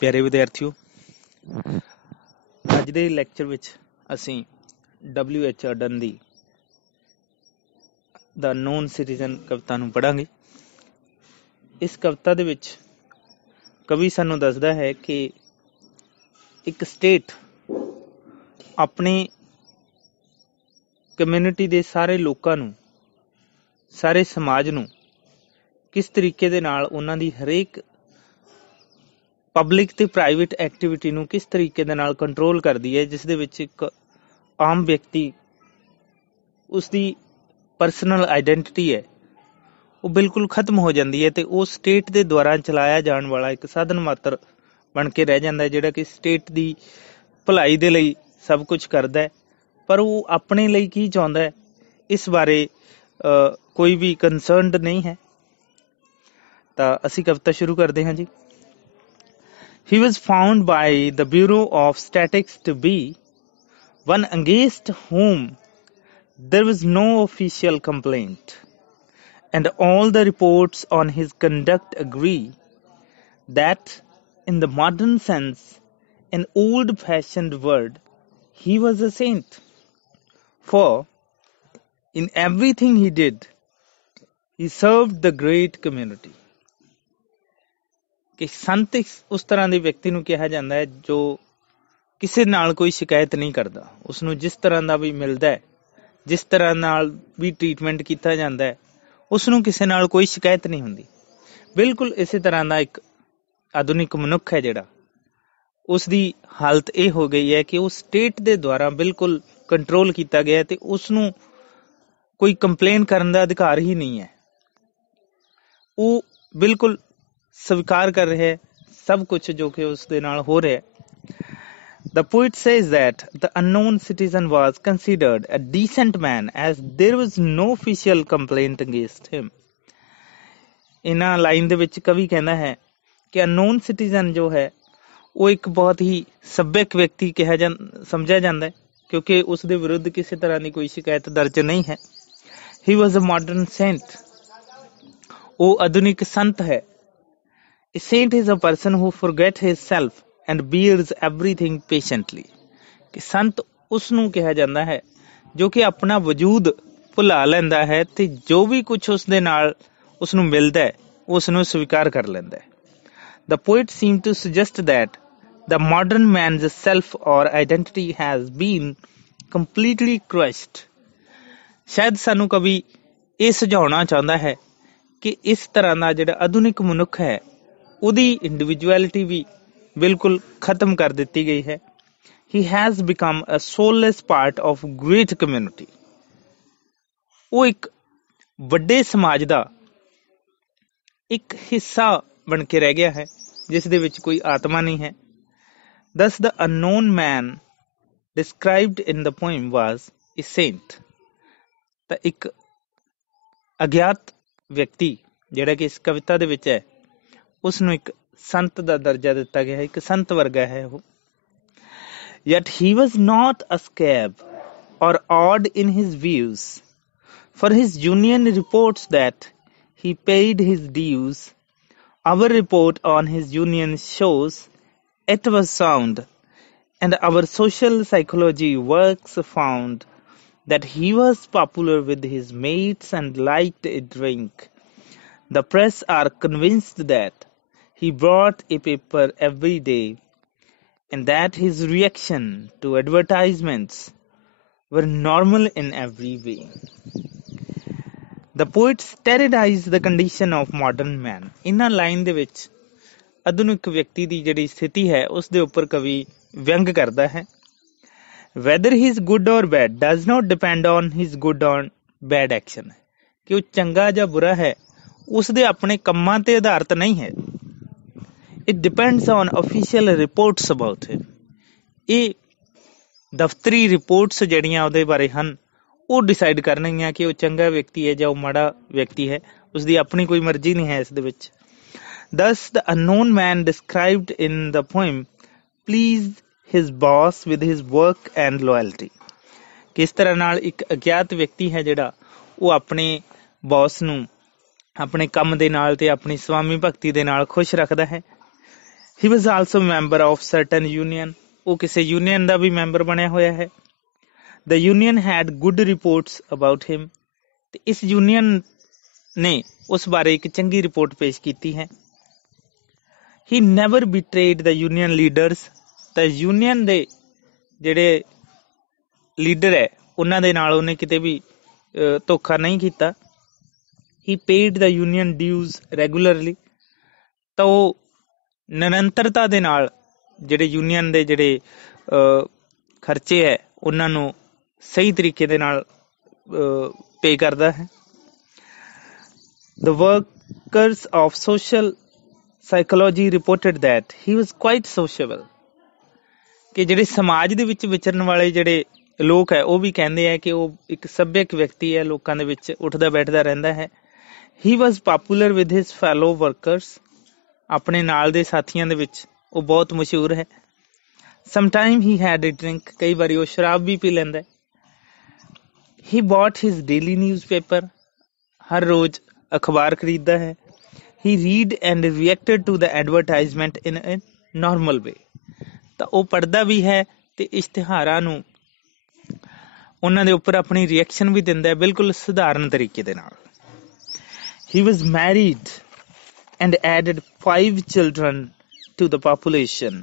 ਪਿਆਰੇ ਵਿਦਿਆਰਥੀਓ, ਅੱਜ ਦੇ ਲੈਕਚਰ ਵਿੱਚ ਅਸੀਂ W.H. Auden ਦੀ ਦਾ ਨੋਨ ਸਿਟੀਜ਼ਨ ਕਵਿਤਾ ਨੂੰ ਪੜ੍ਹਾਂਗੇ। ਇਸ ਕਵਿਤਾ ਦੇ ਵਿੱਚ ਕਵੀ ਸਾਨੂੰ ਦੱਸਦਾ ਹੈ ਕਿ ਇੱਕ ਸਟੇਟ ਆਪਣੇ ਕਮਿਊਨਿਟੀ ਦੇ ਸਾਰੇ ਲੋਕਾਂ ਨੂੰ, ਸਾਰੇ ਸਮਾਜ ਨੂੰ ਕਿਸ ਤਰੀਕੇ ਦੇ ਨਾਲ ਉਹਨਾਂ ਦੀ ਹਰੇਕ ਪਬਲਿਕ ਤੇ ਪ੍ਰਾਈਵੇਟ ਐਕਟੀਵਿਟੀ ਨੂੰ ਕਿਸ ਤਰੀਕੇ ਦੇ ਨਾਲ ਕੰਟਰੋਲ ਕਰਦੀ ਹੈ, ਜਿਸ ਦੇ ਵਿੱਚ ਇੱਕ ਆਮ ਵਿਅਕਤੀ, ਉਸਦੀ ਪਰਸਨਲ ਆਈਡੈਂਟਿਟੀ ਹੈ ਉਹ ਬਿਲਕੁਲ ਖਤਮ ਹੋ ਜਾਂਦੀ ਹੈ ਤੇ ਉਹ ਸਟੇਟ ਦੇ ਦੁਆਰਾ ਚਲਾਇਆ ਜਾਣ ਵਾਲਾ ਇੱਕ ਸਾਧਨ ਮਾਤਰ ਬਣ ਕੇ ਰਹਿ ਜਾਂਦਾ ਹੈ, ਜਿਹੜਾ ਕਿ ਸਟੇਟ ਦੀ ਭਲਾਈ ਦੇ ਲਈ ਸਭ ਕੁਝ ਕਰਦਾ ਹੈ, ਪਰ ਉਹ ਆਪਣੇ ਲਈ ਕੀ ਚਾਹੁੰਦਾ ਹੈ ਇਸ ਬਾਰੇ ਕੋਈ ਵੀ ਕੰਸਰਨਡ ਨਹੀਂ ਹੈ। ਤਾਂ ਅਸੀਂ ਕਵਿਤਾ ਸ਼ੁਰੂ ਕਰਦੇ ਹਾਂ ਜੀ। He was found by the Bureau of Statistics to be one against whom there was no official complaint, and all the reports on his conduct agree that, in the modern sense, an old-fashioned word, he was a saint. For in everything he did, he served the great community. ਕਿ ਸੰਤ ਉਸ ਤਰ੍ਹਾਂ ਦੇ ਵਿਅਕਤੀ ਨੂੰ ਕਿਹਾ ਜਾਂਦਾ ਹੈ ਜੋ ਕਿਸੇ ਨਾਲ ਕੋਈ ਸ਼ਿਕਾਇਤ ਨਹੀਂ ਕਰਦਾ, ਉਸਨੂੰ ਜਿਸ ਤਰ੍ਹਾਂ ਦਾ ਵੀ ਮਿਲਦਾ ਹੈ, ਜਿਸ ਤਰ੍ਹਾਂ ਨਾਲ ਵੀ ਟ੍ਰੀਟਮੈਂਟ ਕੀਤਾ ਜਾਂਦਾ ਹੈ, ਉਸਨੂੰ ਕਿਸੇ ਨਾਲ ਕੋਈ ਸ਼ਿਕਾਇਤ ਨਹੀਂ ਹੁੰਦੀ। ਬਿਲਕੁਲ ਇਸੇ ਤਰ੍ਹਾਂ ਦਾ ਇੱਕ ਆਧੁਨਿਕ ਮਨੁੱਖ ਹੈ ਜਿਹੜਾ, ਉਸ ਦੀ ਹਾਲਤ ਇਹ ਹੋ ਗਈ ਹੈ ਕਿ ਉਹ ਸਟੇਟ ਦੇ ਦੁਆਰਾ ਬਿਲਕੁਲ ਕੰਟਰੋਲ ਕੀਤਾ ਗਿਆ ਤੇ ਉਸਨੂੰ ਕੋਈ ਕੰਪਲੇਨ ਕਰਨ ਦਾ ਅਧਿਕਾਰ ਹੀ ਨਹੀਂ ਹੈ। ਉਹ ਬਿਲਕੁਲ ਸਵੀਕਾਰ ਕਰ ਰਿਹਾ ਹੈ ਸਭ ਕੁਝ ਜੋ ਕਿ ਉਸ ਦੇ ਨਾਲ ਹੋ ਰਿਹਾ। The poet says that the unknown citizen was considered a decent man as there was no official complaint against him. ਇਹਨਾਂ ਲਾਈਨ ਦੇ ਵਿੱਚ ਕਵੀ ਕਹਿੰਦਾ ਹੈ ਕਿ ਅਨਨੋਨ ਸਿਟੀਜ਼ਨ ਜੋ ਹੈ ਉਹ ਇੱਕ ਬਹੁਤ ਹੀ ਸੱਭਿਅਕ ਵਿਅਕਤੀ ਸਮਝਿਆ ਜਾਂਦਾ ਹੈ, ਕਿਉਂਕਿ ਉਸ ਦੇ ਵਿਰੁੱਧ ਕਿਸੇ ਤਰ੍ਹਾਂ ਦੀ ਕੋਈ ਸ਼ਿਕਾਇਤ ਦਰਜ ਨਹੀਂ ਹੈ। He was a modern saint. ਉਹ ਆਧੁਨਿਕ ਸੰਤ ਹੈ। A saint is a person who forgets his self and bears everything patiently. ਕਿ ਸੰਤ ਉਸ ਨੂੰ ਕਿਹਾ ਜਾਂਦਾ ਹੈ ਜੋ ਕਿ ਆਪਣਾ ਵਜੂਦ ਭੁਲਾ ਲੈਂਦਾ ਹੈ ਤੇ ਜੋ ਵੀ ਕੁਝ ਉਸ ਦੇ ਨਾਲ ਉਸ ਨੂੰ ਮਿਲਦਾ ਹੈ ਉਸ ਨੂੰ ਸਵੀਕਾਰ ਕਰ ਲੈਂਦਾ ਹੈ। The poet seemed to suggest that the modern man's self or identity has been completely crushed. ਸ਼ਾਇਦ ਸਾਨੂੰ ਕਵੀ ਇਹ ਸੁਝਾਉਣਾ ਚਾਹੁੰਦਾ ਹੈ ਕਿ ਇਸ ਤਰ੍ਹਾਂ ਦਾ ਜਿਹੜਾ ਆਧੁਨਿਕ ਮਨੁੱਖ ਹੈ ਉਹਦੀ ਇੰਡੀਵਿਜੂਅਲਿਟੀ ਵੀ ਬਿਲਕੁਲ ਖਤਮ ਕਰ ਦਿੱਤੀ ਗਈ ਹੈ। He has become a soulless part of great community. ਉਹ ਇੱਕ ਵੱਡੇ ਸਮਾਜ ਦਾ ਇੱਕ ਹਿੱਸਾ ਬਣ ਕੇ ਰਹਿ ਗਿਆ ਹੈ ਜਿਸ ਦੇ ਵਿੱਚ ਕੋਈ ਆਤਮਾ ਨਹੀਂ ਹੈ। Thus the unknown man described in the poem was a saint. ਤਾਂ ਇੱਕ ਅਗਿਆਤ ਵਿਅਕਤੀ ਜਿਹੜਾ ਕਿ ਇਸ ਕਵਿਤਾ ਦੇ ਵਿੱਚ ਹੈ ਉਸ ਨੂੰ ਇੱਕ ਸੰਤ ਦਾ ਦਰਜਾ ਦਿੱਤਾ ਗਿਆ ਹੈ, ਇੱਕ ਸੰਤ ਵਰਗਾ ਹੈ ਉਹ। Yet he was not a scab or odd in his views, for his union reports that he paid his dues. Our report on his union shows it was sound, and our social psychology works found that he was popular with his mates and liked a drink. The press are convinced that he brought a paper every day, and that his reaction to advertisements were normal in every way. The poet sterilized the condition of modern man. ਇਹਨਾਂ line ਦੇ ਵਿੱਚ ਆਧੁਨਿਕ ਵਿਅਕਤੀ ਦੀ ਜਿਹੜੀ ਸਥਿਤੀ ਹੈ ਉਸ ਦੇ ਉੱਪਰ ਕਵੀ ਵਿਅੰਗ ਕਰਦਾ ਹੈ। Whether he is good or bad does not depend on his good or bad action. ਕਿ ਉਹ ਚੰਗਾ ਜਾਂ ਬੁਰਾ ਹੈ ਉਸ ਦੇ ਆਪਣੇ ਕੰਮਾਂ ਤੇ ਆਧਾਰਿਤ ਨਹੀਂ ਹੈ। It depends on official reports about him. ਇਹ ਦਫ਼ਤਰੀ ਰਿਪੋਰਟਸ ਜਿਹੜੀਆਂ ਉਹਦੇ ਬਾਰੇ ਹਨ ਉਹ ਡਿਸਾਈਡ ਕਰਨਗੀਆਂ ਕਿ ਉਹ ਚੰਗਾ ਵਿਅਕਤੀ ਹੈ ਜਾਂ ਉਹ ਮਾੜਾ ਵਿਅਕਤੀ ਹੈ। ਉਸਦੀ ਆਪਣੀ ਕੋਈ ਮਰਜ਼ੀ ਨਹੀਂ ਹੈ ਇਸ ਦੇ ਵਿੱਚ। Thus the unknown man described in the poem pleased his boss with his work and loyalty. ਕਿਸ ਤਰ੍ਹਾਂ ਨਾਲ ਇੱਕ ਅਗਿਆਤ ਵਿਅਕਤੀ ਹੈ ਜਿਹੜਾ ਉਹ ਆਪਣੇ ਬੌਸ ਨੂੰ ਆਪਣੇ ਕੰਮ ਦੇ ਨਾਲ ਤੇ ਆਪਣੀ ਸਵਾਮੀ ਭਗਤੀ ਦੇ ਨਾਲ ਖੁਸ਼ ਰੱਖਦਾ ਹੈ। He was also a member of certain union. ਉਹ ਕਿਸੇ union ਦਾ ਵੀ ਮੈਂਬਰ ਬਣਿਆ ਹੋਇਆ ਹੈ. The union had good reports about him. ਤੇ ਇਸ union ਨੇ ਉਸ ਬਾਰੇ ਇੱਕ ਚੰਗੀ ਰਿਪੋਰਟ ਪੇਸ਼ ਕੀਤੀ ਹੈ. He never betrayed the union leaders. ਤਾਂ union ਦੇ ਜਿਹੜੇ ਲੀਡਰ ਹੈ ਉਹਨਾਂ ਦੇ ਨਾਲ ਉਹਨੇ ਕਿਤੇ ਵੀ ਧੋਖਾ ਨਹੀਂ ਕੀਤਾ. He paid the union dues regularly. ਤਾਂ ਉਹ ਨਿਰੰਤਰਤਾ ਦੇ ਨਾਲ ਜਿਹੜੇ ਯੂਨੀਅਨ ਦੇ ਜਿਹੜੇ ਖਰਚੇ ਹੈ ਉਹਨਾਂ ਨੂੰ ਸਹੀ ਤਰੀਕੇ ਦੇ ਨਾਲ ਪੇ ਕਰਦਾ ਹੈ. The workers of social psychology reported that he was quite sociable. ਕਿ ਜਿਹੜੇ ਸਮਾਜ ਦੇ ਵਿੱਚ ਵਿਚਰਨ ਵਾਲੇ ਜਿਹੜੇ ਲੋਕ ਹੈ ਉਹ ਵੀ ਕਹਿੰਦੇ ਹੈ ਕਿ ਉਹ ਇੱਕ ਸੱਭਿਅਕ ਵਿਅਕਤੀ ਹੈ, ਲੋਕਾਂ ਦੇ ਵਿੱਚ ਉੱਠਦਾ ਬੈਠਦਾ ਰਹਿੰਦਾ ਹੈ. He was popular with his fellow workers. ਆਪਣੇ ਨਾਲ ਦੇ ਸਾਥੀਆਂ ਦੇ ਵਿੱਚ ਉਹ ਬਹੁਤ ਮਸ਼ਹੂਰ ਹੈ. Sometime he had a drink. ਕਈ ਵਾਰੀ ਉਹ ਸ਼ਰਾਬ ਵੀ ਪੀ ਲੈਂਦਾ. He bought his daily newspaper. ਹਰ ਰੋਜ਼ ਅਖਬਾਰ ਖਰੀਦਦਾ ਹੈ. He read and reacted to the advertisement in a normal way. ਤਾਂ ਉਹ ਪੜ੍ਹਦਾ ਵੀ ਹੈ ਤੇ ਇਸ਼ਤਿਹਾਰਾਂ ਨੂੰ ਉਹਨਾਂ ਦੇ ਉੱਪਰ ਆਪਣੀ ਰਿਐਕਸ਼ਨ ਵੀ ਦਿੰਦਾ ਹੈ ਬਿਲਕੁਲ ਸਧਾਰਨ ਤਰੀਕੇ ਦੇ ਨਾਲ. He was married and added 5 children to the population,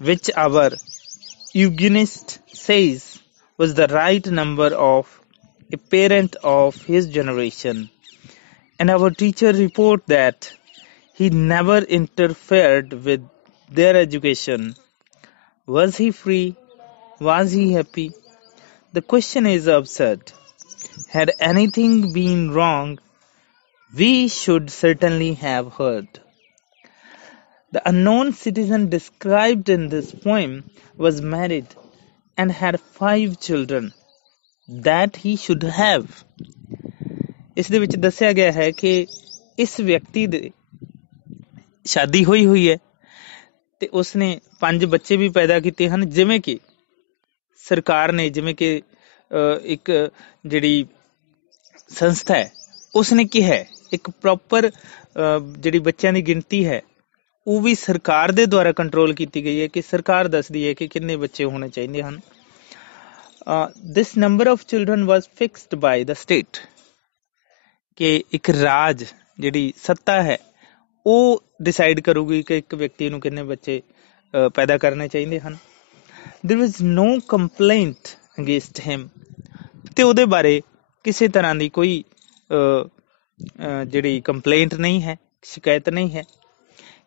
which our eugenist says was the right number of a parent of his generation. And our teacher report that he never interfered with their education. Was he free? Was he happy? The question is absurd. Had anything been wrong, we should certainly have heard. The unknown citizen described in this poem was married and had 5 children that he should have. ਇਸ ਦੇ ਵਿੱਚ ਦੱਸਿਆ ਗਿਆ ਹੈ ਕਿ ਇਸ ਵਿਅਕਤੀ ਦੇ ਸ਼ਾਦੀ ਹੋਈ ਹੈ ਤੇ ਉਸਨੇ 5 ਬੱਚੇ ਵੀ ਪੈਦਾ ਕੀਤੇ ਹਨ. ਜਿਵੇਂ ਕਿ ਸਰਕਾਰ ਨੇ, ਜਿਵੇਂ ਕਿ ਇੱਕ ਜਿਹੜੀ ਸੰਸਥਾ ਹੈ ਉਸਨੇ ਕਿਹਾ ਹੈ, ਇੱਕ ਪ੍ਰੋਪਰ ਜਿਹੜੀ ਬੱਚਿਆਂ ਦੀ ਗਿਣਤੀ ਹੈ ਉਹ ਵੀ ਸਰਕਾਰ ਦੇ ਦੁਆਰਾ ਕੰਟਰੋਲ ਕੀਤੀ ਗਈ ਹੈ ਕਿ ਸਰਕਾਰ ਦੱਸਦੀ ਹੈ ਕਿ ਕਿੰਨੇ ਬੱਚੇ ਹੋਣੇ ਚਾਹੀਦੇ ਹਨ. This number of children was fixed by the state. ਕਿ ਇੱਕ ਰਾਜ ਜਿਹੜੀ ਸੱਤਾ ਹੈ ਉਹ ਡਿਸਾਈਡ ਕਰੂਗੀ ਕਿ ਇੱਕ ਵਿਅਕਤੀ ਨੂੰ ਕਿੰਨੇ ਬੱਚੇ ਪੈਦਾ ਕਰਨੇ ਚਾਹੀਦੇ ਹਨ. There was no complaint against him. ਤੇ ਉਹਦੇ ਬਾਰੇ ਕਿਸੇ ਤਰ੍ਹਾਂ ਦੀ ਕੋਈ ਜਿਹੜੀ ਕੰਪਲੇਂਟ ਨਹੀਂ ਹੈ, ਸ਼ਿਕਾਇਤ ਨਹੀਂ ਹੈ.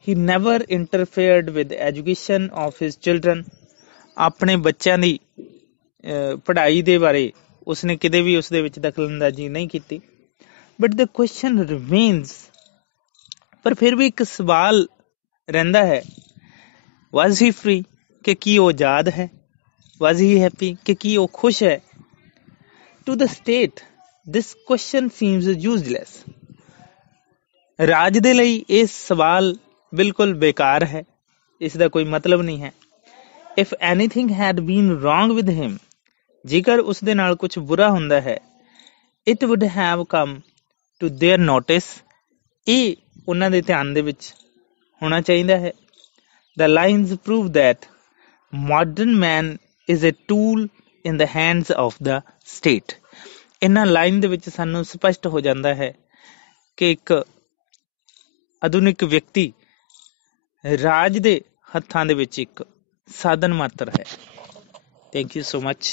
He never interfered with the education of his children. ਆਪਣੇ ਬੱਚਿਆਂ ਦੀ ਪੜ੍ਹਾਈ ਦੇ ਬਾਰੇ ਉਸਨੇ ਕਿਤੇ ਵੀ ਉਸ ਦੇ ਵਿੱਚ ਦਖਲਅੰਦਾਜ਼ੀ ਨਹੀਂ ਕੀਤੀ. But the question remains. ਪਰ ਫਿਰ ਵੀ ਇੱਕ ਸਵਾਲ ਰਹਿੰਦਾ ਹੈ. Was he free? ਕਿ ਕੀ ਉਹ ਆਜ਼ਾਦ ਹੈ? Was he happy? ਕਿ ਕੀ ਉਹ ਖੁਸ਼ ਹੈ? To the state, this question seems useless. ਰਾਜ ਦੇ ਲਈ ਇਹ ਸਵਾਲ ਬਿਲਕੁਲ ਬੇਕਾਰ ਹੈ, ਇਸ ਦਾ ਕੋਈ ਮਤਲਬ ਨਹੀਂ ਹੈ. If anything had been wrong with him, ਜੇਕਰ ਉਸ ਦੇ ਨਾਲ ਕੁਝ ਬੁਰਾ ਹੁੰਦਾ ਹੈ, it would have come to their notice. ਇਹ ਉਹਨਾਂ ਦੇ ਧਿਆਨ ਦੇ ਵਿੱਚ ਹੋਣਾ ਚਾਹੀਦਾ ਹੈ. The lines prove that modern man is a tool in the hands of the state. ਇਹਨਾਂ ਲਾਈਨ ਦੇ ਵਿੱਚ ਸਾਨੂੰ ਸਪਸ਼ਟ ਹੋ ਜਾਂਦਾ ਹੈ ਕਿ ਇੱਕ ਆਧੁਨਿਕ ਵਿਅਕਤੀ ਰਾਜ ਦੇ ਹੱਥਾਂ ਦੇ ਵਿੱਚ ਇੱਕ ਸਾਧਨ ਮਾਤਰ ਹੈ. Thank you so much.